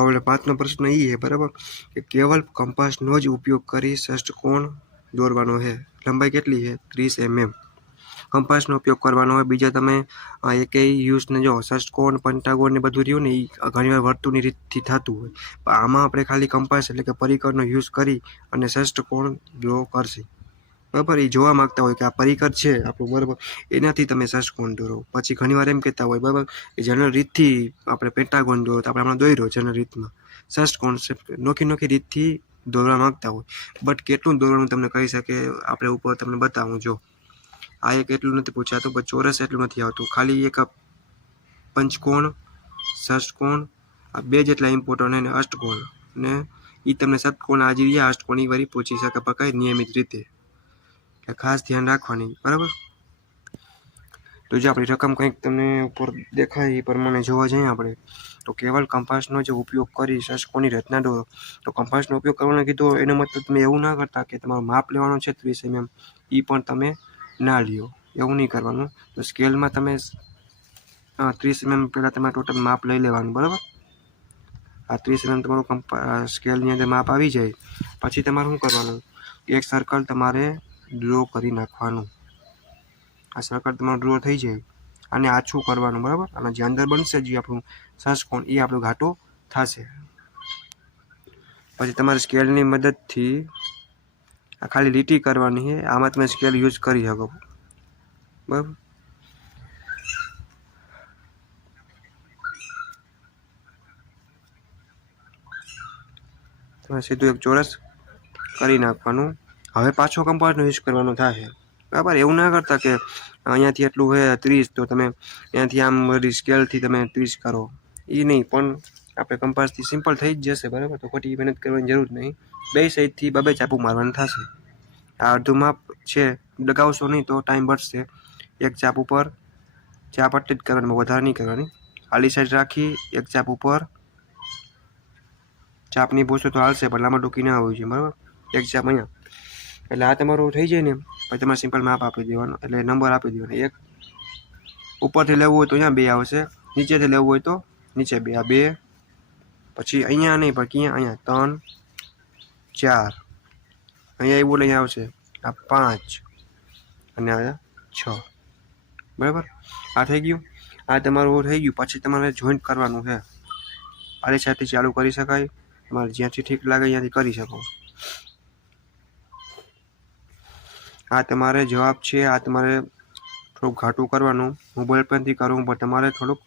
હવે 5નો પ્રશ્ન એ છે બરાબર કે કેવલ કંપાસનો જ ઉપયોગ કરી ષષ્ઠકોણ દોરવાનો છે. લંબાઈ કેટલી છે? 30 mm. કંપાસનો ઉપયોગ કરવાનો હોય. બીજા તમે એકેય યુઝને જો ષષ્ઠકોણ પેન્ટાગોન ને બધું રહ્યું ને એ ઘણીવાર વર્તુળની રીતથી થતું હોય, પણ આમાં આપણે ખાલી કંપાસ એટલે કે પરિકરનો યુઝ કરી અને ષષ્ઠકોણ ડ્રો કરશે. બરાબર, એ જોવા માંગતા હોય કે આ પરિકર છે આપણું, બરાબર, એનાથી તમે ષષ્ઠકોણ દોરો. પછી ઘણીવાર એમ કહેતા હોય બરાબર કે જનરલ રીતથી આપણે પેન્ટાગોન દોરો, તો આપણે હમણાં દોર્યો જનરલ રીતમાં. ષષ્ઠકોણ નોખી રીતથી દોરવા માંગતા હોય, બટ કેટલું દોરવાનું તમને કહી શકે આપણે ઉપર તમને બતાવું. જો આ એક એટલું નથી પૂછાતું, પણ ચોરસ એટલું નથી આવતું. ખાલી એક પંચકોણ, ષષ્ઠકોણ, આ બે જેટલા ઇમ્પોર્ટન્ટ અને અષ્ટકોણ, ને એ તમને સપ્તકોણ આજે રહ્યા અષ્ટકોણ એ વારી પૂછી શકે, પણ કઈ નિયમિત રીતે ખાસ ધ્યાન રાખવાની. બરાબર, તો જે આપણી રકમ કંઈક તમને ઉપર દેખાય એ પ્રમાણે જોવા જઈએ આપણે તો કેવલ કંપાસનો જે ઉપયોગ કરી ષષ્ઠકોણની રચના દોરો. તો કંપાસનો ઉપયોગ કરવાનો કીધું એનો મતલબ તમે એવું ના કરતા કે તમારું માપ લેવાનું છે 30 mm, એ પણ તમે ના લ્યો, એવું નહીં કરવાનું. તો સ્કેલમાં તમે 30 mm પહેલાં તમારે ટોટલ માપ લઈ લેવાનું. બરાબર, આ 30 mm તમારું સ્કેલની અંદર માપ આવી જાય પછી તમારે શું કરવાનું, એક સર્કલ તમારે ડ્રો કરી નાખવાનું. આ સર્કલ તમારું ડ્રો થઈ જાય અને આછું કરવાનું. બરાબર, અને જે અંદર બનશે જે આપણું ષષ્ઠકોણ એ આપણું ઘાટો થશે. પછી તમારે સ્કેલની મદદથી આ ખાલી લીટી કરવાની છે. આમાં તમે સ્કેલ યુઝ કરી શકો. બરાબર, તમે સીધું એક ચોરસ કરી નાખવાનું. હવે પાછો કંપાસનો યુઝ કરવાનો થાય. બરાબર, એવું ના કરતા કે અહીંયાથી એટલું છે 30, તો તમે અહીંયાથી આમ બધી સ્કેલથી તમે 30 કરો, એ નહીં. પણ આપણે કંપાસથી સિમ્પલ થઈ જ જશે. બરાબર, તો ખોટી મહેનત કરવાની જરૂર નહીં. બે સાઈડથી બે ચાપુ મારવાનું થશે. આ અડધું માપ છે, લગાવશો નહીં તો ટાઈમ બચશે. એક ચાપ ઉપર ચાપ આટલી જ કરવાની, વધારે નહીં કરવાની. આલી સાઈડ રાખી એક ચાપ ઉપર ચાપની પૂછો તો હાલશે, પણ લાંબા ડૂકી ના હોવી જોઈએ. બરાબર, એક ચાપ અહીંયા, એટલે આ તમારું થઈ જાય ને. પછી તમારે સિમ્પલ માપ આપી દેવાનું, એટલે નંબર આપી દેવાનો. એક ઉપરથી લેવું હોય તો અહીંયા 2 આવશે, નીચેથી લેવું હોય તો નીચે 2. આ 2, પછી અહીંયા નહીં પણ ક્યાં, અહીંયા 3, 4, અહીંયા એવું અહીંયા આવશે આ 5 અને આ 6. બરાબર, આ થઈ ગયું. આ તમારું થઈ ગયું. પછી તમારે જોઈન્ટ કરવાનું છે. આલી સાઈડથી ચાલુ કરી શકાય, તમારે જ્યાંથી ઠીક લાગે ત્યાંથી કરી શકો. આ તમારે જવાબ છે. આ તમારે થોડુંક ઘાટું કરવાનું. મોબાઈલ પેનથી કરવું, પણ તમારે થોડુંક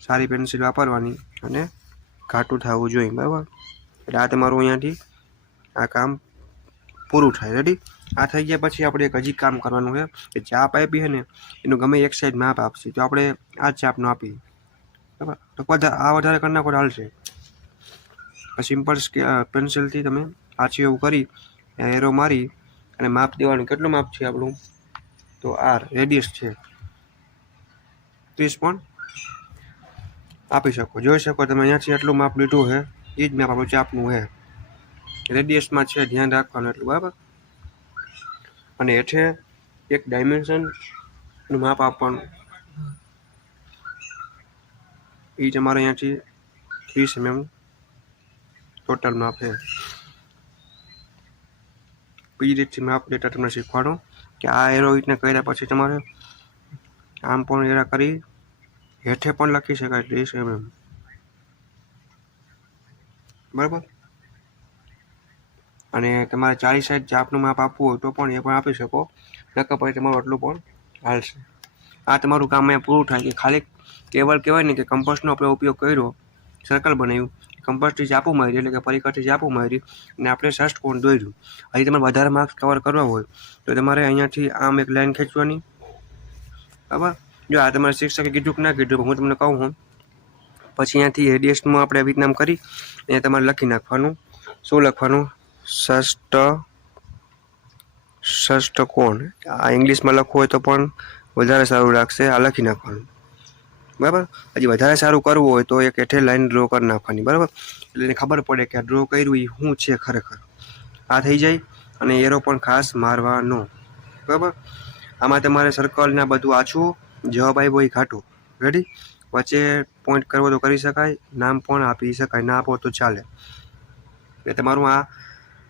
સારી પેન્સિલ વાપરવાની અને ઘાટું થવું જોઈએ. બરાબર, એટલે આ તમારું અહીંયાથી આ કામ પૂરું થાય. રેડી, આ થઈ ગયા. પછી આપણે એક હજી કામ કરવાનું છે કે ચાપ આપી છે ને એનું ગમે એક સાઈડ માપ આપશે, તો આપણે આ ચાપનો આપીએ. બરાબર, તો આ વધારે કરી નાખો હાલશે. સિમ્પલ પેન્સિલથી તમે આછી એવું કરી એરો મારી અને માપ દેવાનું. કેટલું માપ છે આપણું? તો આ રેડિયસ છે 30 પણ આપી શકો. જોઈ શકો તમે અહીંયાથી એટલું માપ લીધું છે, એ જ માપ આપણું ચાપનું છે. રેડિયસમાં છે, ધ્યાન રાખવાનું એટલું. બરાબર, અને હેઠે એક ડાયમેન્શનનું માપ આપવાનું. એ તમારે અહીંયાથી 30 mm ટોટલ માપ છે. બીજી રીતથી માપ ડેટા તમને શીખવાડો કે આ એરો રીતના કર્યા પછી તમારે આમ પણ એરા કરી હેઠે પણ લખી શકાય 30 mm. બરાબર, અને તમારે 40 સાઈડ ચાપનું માપ આપવું હોય તો પણ એ પણ આપી શકો. નકર પછી તમારું એટલું પણ હાલશે. આ તમારું કામ અહીંયા પૂરું થાય કે ખાલી કેવલ કહેવાય ને કે કંપાસનો આપણે ઉપયોગ કર્યો, સર્કલ બનાવ્યું, કંપાસથી ચાપુ મારી એટલે કે પરિકરથી ચાપુ મારી અને આપણે ષષ્ઠકોણ દોર્યું. હજી તમારે વધારે માર્ક્સ કવર કરવા હોય તો તમારે અહીંયાથી આમ એક લાઈન ખેંચવાની. બરાબર, જો આ તમારે શિક્ષકે કીધું કે ના કીધું હું તમને કહું હું. પછી અહીંયાથી રેડિયસનું આપણે આવી રીતના કરી અહીંયા તમારે લખી નાખવાનું. શું લખવાનું? ષષ્ઠકોણ. આ ઇંગ્લિશમાં લખવું હોય તો પણ વધારે સારું લાગશે. આ લખી નાખવાનું. બરાબર, હજી વધારે સારું કરવું હોય તો એક હેઠે લાઈન ડ્રો કરી નાખવાની. બરાબર, એટલે એને ખબર પડે કે આ ડ્રો કર્યું એ શું છે ખરેખર. આ થઈ જાય. અને એરો પણ ખાસ મારવાનો. બરાબર, આમાં તમારે સર્કલના બધું આછું, જવાબ આવ્યો એ ઘાટું. રેડી, વચ્ચે પોઈન્ટ કરવો તો કરી શકાય, નામ પણ આપી શકાય, ના આપો તો ચાલે. એટલે તમારું આ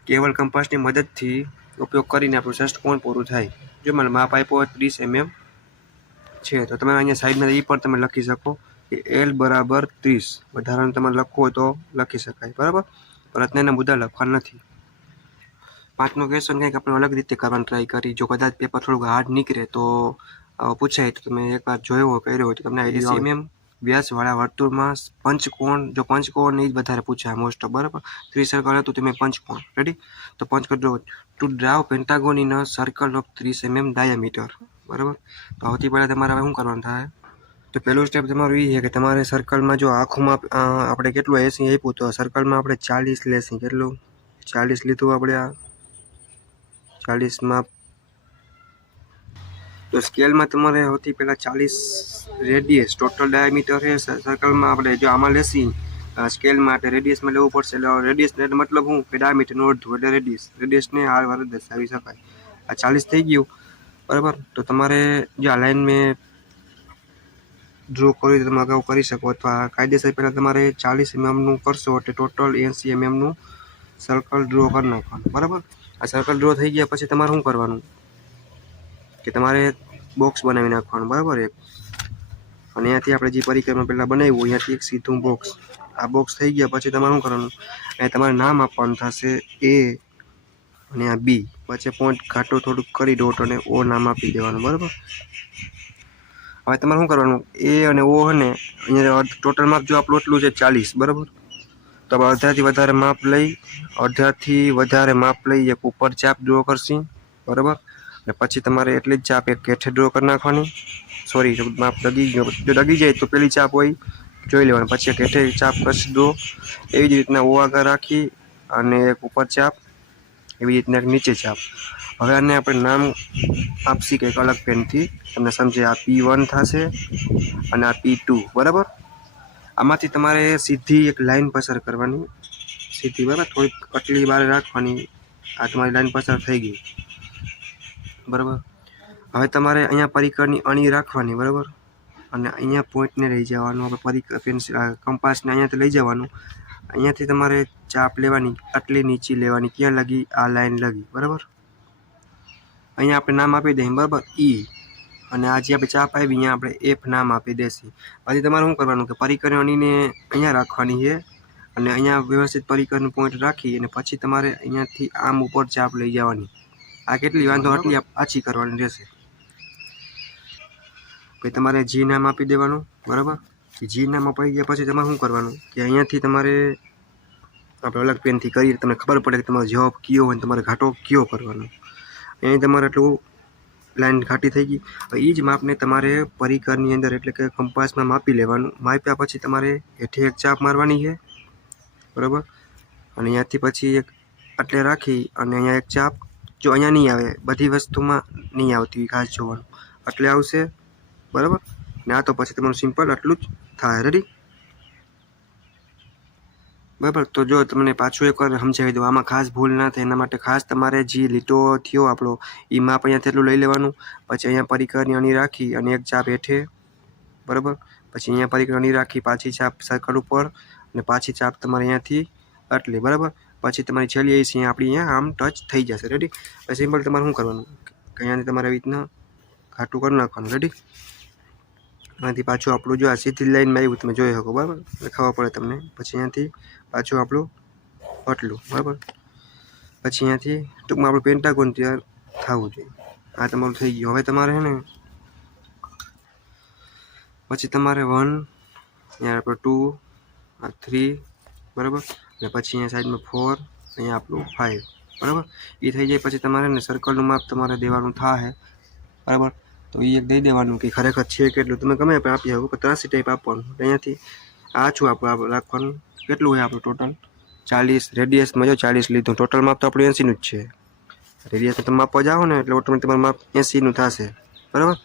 કેવલ કંપાસની મદદથી ઉપયોગ કરીને આપણું ષષ્ટકોણ પૂરું થાય. જો મને માપ આપ્યો 30 mm છે તો તમે અહીંયા સાઈડમાં એ પણ તમે લખી શકો કે L બરાબર 30. વધારાનું તમારે લખવું હોય તો લખી શકાય, બરાબર. પ્રયત્નના મુદ્દા લખવાના નથી. પાંચમો ક્વેશ્ચન કંઈક આપણે અલગ રીતે કરવાની ટ્રાય કરી. જો કદાચ પેપર થોડુંક હાર્ડ નીકળે તો પૂછાય તો તમે એકવાર જોયો હોય, કર્યો હોય તો તમને આઈડિયા આવે. વ્યાસવાળા વર્તુળમાં પંચકોણ, જો પંચકોણ એ જ વધારે પૂછાય મોસ્ટ ઓફ, બરાબર. 3 સર્કલ હતું તમે પંચકોણ, રેડી. તો પંચકોણ જો to draw pentagon in a circle of 30 mm diameter, બરાબર. તો સૌથી પહેલાં તમારે શું કરવાનું થાય? તો પહેલું સ્ટેપ તમારું એ છે કે તમારે સર્કલમાં જો આખું માપ આપણે કેટલું 80 આપ્યું તો સર્કલમાં આપણે 40 લેશું. કેટલું? 40 લીધું આપણે. આ 40 માપ. તો સ્કેલમાં તમારે સૌથી પહેલાં 40 રેડિયસ ટોટલ ડાયામીટર છે સર્કલમાં આપણે જો આમાં લેસી સ્કેલમાં એટલે રેડિયસમાં લેવું પડશે. એટલે રેડિયસ એટલે મતલબ શું કે ડાયામીટરનું અડધું એટલે રેડિયસને આ વાર દર્શાવી શકાય. આ 40 થઈ ગયું, બરાબર. તો તમારે જો આ લાઈન મેં ડ્રો કરી તો તમે અગાઉ કરી શકો, અથવા કાયદેસર પહેલાં તમારે 40 mmનું કરશો એટલે ટોટલ 80 mmનું સર્કલ ડ્રો કરી નાખવાનું, બરાબર. આ સર્કલ ડ્રો થઈ ગયા પછી તમારે શું કરવાનું કે તમારે બોક્સ બનાવી નાખવાનું, બરાબર. એક અને અહીંયાથી આપણે જે પરિક્રમા પહેલાં બનાવ્યું અહીંયાથી એક સીધું બોક્સ. આ બોક્સ થઈ ગયા પછી તમારે શું કરવાનું, અહીંયા તમારે નામ આપવાનું થશે A અને આ B. વચ્ચે પોઈન્ટ ઘાટો થોડુંક કરી ડોટ અને O નામ આપી દેવાનું, બરાબર. હવે તમારે શું કરવાનું, A અને O અને અહીંયા ટોટલ માપ જો આપણું એટલું છે 40, બરાબર. તો આપણે અડધાથી વધારે માપ લઈ એક ઉપર ચાપ ડ્રો કરશી, બરાબર. અને પછી તમારે એટલી જ ચાપ એક હેઠે ડ્રો કરી નાખવાની. સોરી, માપ ડગી ગયો, જો ડગી જાય તો પેલી ચાપ હોય જોઈ લેવાની, પછી એક હેઠે ચાપ કરશી ડ્રો. એવી જ રીતના O આગળ રાખી અને એક ઉપર ચાપ, એવી રીતના એક નીચે ચાપ. હવે આને આપણે નામ આપશી કંઈક અલગ પેનથી, તમને સમજે. આ P1 થશે અને આ P2, બરાબર. આમાંથી તમારે સીધી એક લાઈન પસાર કરવાની, સીધી, બરાબર. થોડીક આટલી બહાર રાખવાની. આ તમારી લાઈન પસાર થઈ ગઈ, બરાબર. હવે તમારે અહીંયા પરિકરની અણી રાખવાની, બરાબર. અને અહીંયા પોઈન્ટને લઈ જવાનું, આપણે પેન્સિલ કંપાસને અહીંયાથી લઈ જવાનું. અહીંયાથી તમારે ચાપ લેવાની, આટલી નીચી લેવાની. ક્યાં લગી? આ લાઈન લગી, બરાબર. અહીંયા આપણે નામ આપી દઈએ, બરાબર, E. અને આ જે આપણે ચાપ આવી અહીંયા આપણે F નામ આપી દેશી. પછી તમારે શું કરવાનું કે પરિકરની અણીને અહીંયા રાખવાની છે અને અહીંયા વ્યવસ્થિત પરિકરનું પોઈન્ટ રાખી અને પછી તમારે અહીંયાથી આમ ઉપર ચાપ લઈ જવાની. આ કેટલી વાંધો આટલી આછી કરવાની રહેશે. પછી તમારે G નામ આપી દેવાનું, બરાબર. G નામ અપાઈ ગયા પછી તમારે શું કરવાનું કે અહીંયાથી તમારે આપણે અલગ પેનથી કરીએ તમને ખબર પડે કે તમારો જવાબ કયો હોય, તમારે ઘાટો કયો કરવાનો. અહીં તમારે એટલું લાઈન ઘાટી થઈ ગઈ. એ જ માપને તમારે પરિકરની અંદર એટલે કે કંપાસમાં માપી લેવાનું. માપ્યા પછી તમારે હેઠે એક ચાપ મારવાની છે, બરાબર. અને અહીંયાથી પછી એક આટલે રાખી અને અહીંયા એક ચાપ. જો અહીંયા નહીં આવે, બધી વસ્તુમાં નહીં આવતી, ખાસ જોવાનું. એટલે આવશે, બરાબર. ને આ તો પછી તમારું સિમ્પલ આટલું જ થાય, રેડી, બરાબર. તો જો તમને પાછું એકવાર સમજાવી દઉં, આમાં ખાસ ભૂલ ના થાય એના માટે ખાસ તમારે જે લીટો થયો આપણો એ માપ અહીંયાથી એટલું લઈ લેવાનું. પછી અહીંયા પરિકરની અણી રાખી અને એક ચાપ હેઠે, બરાબર. પછી અહીંયા પરિકરની અણી રાખી, પાછી ચાપ સર્કલ ઉપર અને પાછી ચાપ તમારે અહીંયાથી આટલી, બરાબર. પછી તમારી છેલ્લી એ છે આપણી અહીંયા આમ ટચ થઈ જશે, રેડી. પછી સિમ્પલ તમારે શું કરવાનું કે અહીંયાથી તમારે આવી રીતના ઘાટું કરી નાખવાનું, રેડી. અહીંયાથી પાછું આપણું જો આ સીધી લાઈનમાં આવ્યું તમે જોઈ શકો, બરાબર, ખબર પડે તમને. પછી અહીંયાથી પાછું આપણું આટલું, બરાબર. પછી અહીંયાથી ટૂંકમાં આપણું પેન્ટાગોન તૈયાર થવું જોઈએ. આ તમારું થઈ ગયું. હવે તમારે છે ને પછી તમારે 1, અહીંયા આપણે 2, આ 3, બરાબર. અને પછી અહીંયા સાઈડમાં 4, અહીંયા આપણું 5, બરાબર. એ થઈ જાય પછી તમારે ને સર્કલનું માપ તમારે દેવાનું થાય, બરાબર. તો એ એક દઈ દેવાનું કે ખરેખર છે કેટલું, તમે ગમે આપણે આપી શકો, 83 ટાઈપ આપવાનું. અહીંયાથી આછું આપણે રાખવાનું. કેટલું હોય આપણું ટોટલ 40. રેડિયસમાં જો 40 લીધું, ટોટલ માપ તો આપણું 80નું જ છે. રેડિયસમાં તમે માપવા જાઓ ને એટલે ઓટોમેટિક તમારું માપ 80નું થશે, બરાબર.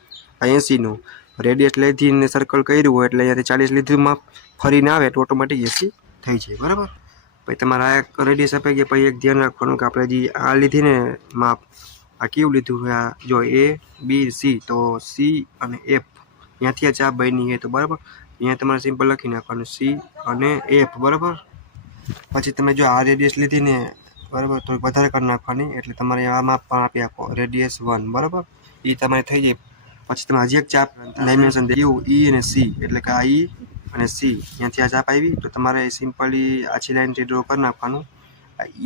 આ 80નું રેડિયસ લઈને સર્કલ કર્યું હોય એટલે અહીંયાથી 40 લીધું માપ ફરીને આવે એટલે ઓટોમેટિક 80 થઈ જાય, બરાબર. પછી તમારે આ એક રેડિયસ અપાઈ ગયા પછી એક ધ્યાન રાખવાનું કે આપણે જે આ લીધી ને માપ, આ કેવું લીધું આ જો A B C, તો C અને F અહીંયાથી આ ચાપ બની છે તો બરાબર. અહીંયા તમારે સિમ્પલ લખી નાખવાનું સી અને એફ, બરાબર. પછી તમે જો આ રેડિયસ લીધી ને, બરાબર, તો વધારે કરી નાખવાની, એટલે તમારે આ માપ પણ આપી આપો રેડિયસ 1, બરાબર. એ તમારે થઈ જાય. પછી તમે હજી એક ચાપ ડાયમેન્શન દેવું ઈ અને સી, એટલે કે આ ઈ અને સી, ત્યાંથી આ ચાપ આવી તો તમારે સિમ્પલી આછી લાઈનથી ડ્રો કરી નાખવાનું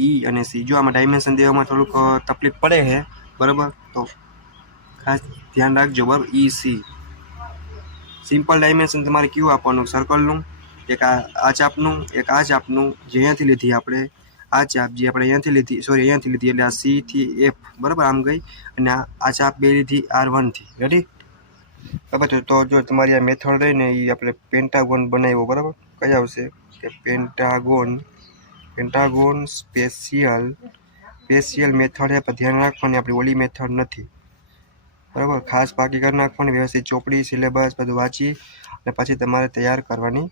ઈ અને સી. જો આમાં ડાયમેન્શન દેવામાં થોડુંક તકલીફ પડે છે, બરાબર, તો ખાસ ધ્યાન રાખજો, બરાબર. ઈ સી સિમ્પલ ડાયમેન્શન તમારે કયું આપવાનું, સર્કલનું, એક આ ચાપનું, એક આ ચાપનું, જે અહીંયાથી લીધી આપણે આ ચાપ, જે આપણે અહીંયાથી લીધી, સોરી અહીંયાથી લીધી, એટલે આ સી થી એફ, બરાબર, આમ ગઈ, અને આ ચાપ બે લીધી R1 થી. રેડી? બરાબર. તો જો તમારી આ મેથડ રહી ને એ આપણે પેન્ટાગોન બનાવ્યો, બરાબર. કઈ આવશે કે પેન્ટાગોન સ્પેશિયલ મેથડ છે, પણ ધ્યાન રાખવાની આપણી ઓલી મેથડ નથી, બરાબર. ખાસ બાકી કરી નાખવાની, વ્યવસ્થિત ચોપડી સિલેબસ બધું વાંચી અને પછી તમારે તૈયાર કરવાની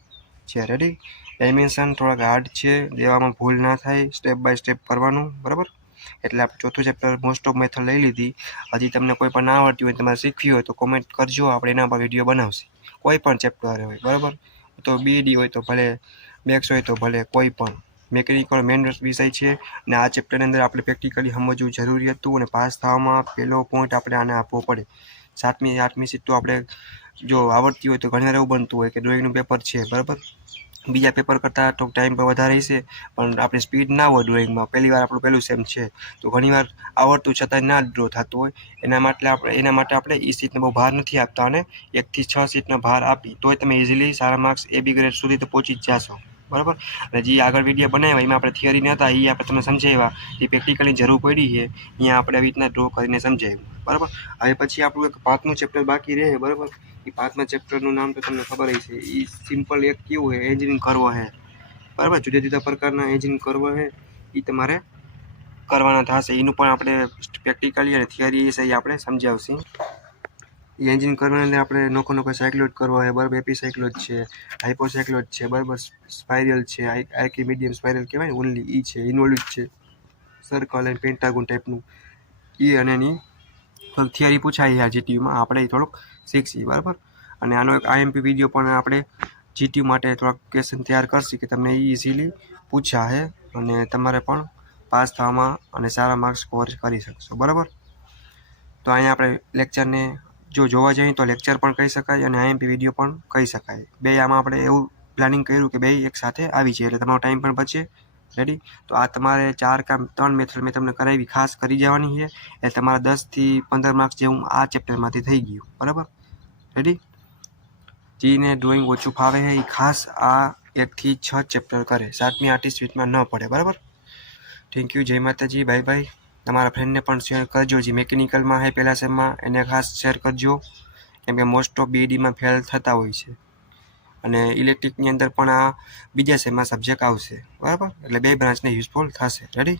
છે. રેડી? ડાયમેન્શન થોડાક હાર્ડ છે, દેવામાં ભૂલ ના થાય, સ્ટેપ બાય સ્ટેપ કરવાનું, બરાબર. એટલે આપણે ચોથું ચેપ્ટર મોસ્ટ ઓફ મેથડ લઈ લીધી. હજી તમને કોઈ પણ ના આવડતી હોય, તમારે શીખવી હોય તો કોમેન્ટ કરજો, આપણે એના પર વિડીયો બનાવશે. કોઈ પણ ચેપ્ટર હોય, બરાબર, તો બીડી હોય તો ભલે, મેથ્સ હોય તો ભલે, કોઈ પણ મેકેનિકલ મેન વિષય છે. અને આ ચેપ્ટરની અંદર આપણે પ્રેક્ટિકલી સમજવું જરૂરી હતું, અને પાસ થવામાં પહેલો પોઈન્ટ આપણે આને આપવો પડે. 7મી 8મી સીટ તો આપણે જો આવડતી હોય તો ઘણી વાર એવું બનતું હોય કે ડ્રોઈંગનું પેપર છે, બરાબર, બીજા પેપર કરતાં તો ટાઈમ પર વધારે છે, પણ આપણી સ્પીડ ના હોય ડ્રોઈંગમાં, પહેલી વાર આપણું પહેલું સેમ છે, તો ઘણીવાર આવડતું છતાં ના ડ્રો થતું હોય. એના માટે આપણે એ સીટને બહુ ભાર નથી આપતા, અને 1 થી 6 સીટનો ભાર આપી તોય તમે ઇઝીલી સારા માર્ક્સ AB ગ્રેડ સુધી તો પહોંચી જ જાશો, બરાબર. અને જે આગળ વિડીયો બનાવ્યા એમાં આપણે થિયરી નહોતા, એ આપણે તમને સમજાવ્યા, જે પ્રેક્ટિકલની જરૂર પડી છે અહીંયા આપણે આવી રીતના ડ્રો કરીને સમજાવ્યું, બરાબર. હવે પછી આપણું એક 5મું ચેપ્ટર બાકી રહે, બરાબર. એ 5મા ચેપ્ટરનું નામ તો તમને ખબર જ છે. એ સિમ્પલ એક કેવું છે, એન્જિનિયરિંગ કરવો છે, બરાબર. જુદા જુદા પ્રકારના એન્જિનિયરિંગ કરવો છે, એ તમારે કરવાના થશે. એનું પણ આપણે પ્રેક્ટિકલી અને થિયરી એ આપણે સમજાવશું. એ એન્જિન કરવાના અંદર આપણે નોખો સાયક્લોઇડ કરવો હોય, બરાબર. એપી સાયક્લોઇડ છે, હાઇપોસાયક્લોઇડ છે, બરાબર, સ્પાઇરલ છે, આર્કી મીડિયમ સ્પાઇરલ કહેવાય ને, ઓનલી ઈ છે, ઇન્વોલ્યુટ છે, સર્કલ અને પેન્ટાગોન ટાઈપનું એ, અને એની થિયરી પૂછાય આ જીટીયુમાં, આપણે થોડુંક શીખશી, બરાબર. અને આનો એક IMP વિડીયો પણ આપણે જીટીયુ માટે થોડાક ક્વેશ્ચન તૈયાર કરશી કે તમને ઇઝીલી પૂછ્યા છે, અને તમારે પણ પાસ થવામાં અને સારા માર્ક્સ સ્કોર કરી શકશો, બરાબર. તો અહીંયા આપણે લેક્ચરને જો જોવા જઈએ તો લેક્ચર પણ કહી શકાય અને IMP વિડીયો પણ કહી શકાય. બે આમાં આપણે એવું પ્લાનિંગ કર્યું કે બે એક સાથે આવી જાય એટલે તમારો ટાઈમ પણ બચે. રેડી? તો આ તમારે 4 કામ 3 મેથડ મેં તમને કરાવી, ખાસ કરી જવાની છે, એટલે તમારા 10 થી 15 માર્ક્સ જેવું આ ચેપ્ટરમાંથી થઈ ગયું, બરાબર. રેડી? જેને ડ્રોઈંગ ઓછું ફાવે છે એ ખાસ આ 1 થી 6 ચેપ્ટર કરે, 7મી 8મી સ્વીટમાં ન પડે, બરાબર. થેન્ક યુ, જય માતાજી, બાય બાય. તમારા ફ્રેન્ડને પણ શેર કરજો, જે મિકેનિકલમાં છે પહેલા સેમમાં એને ખાસ શેર કરજો, કેમ કે મોસ્ટ ઓફ BEDમાં ફેલ થતા હોય છે, અને ઇલેક્ટ્રિકની અંદર પણ આ બીજા સેમમાં સબ્જેક્ટ આવશે, બરાબર. એટલે બે બ્રાન્ચને યુઝફુલ થશે. રેડી?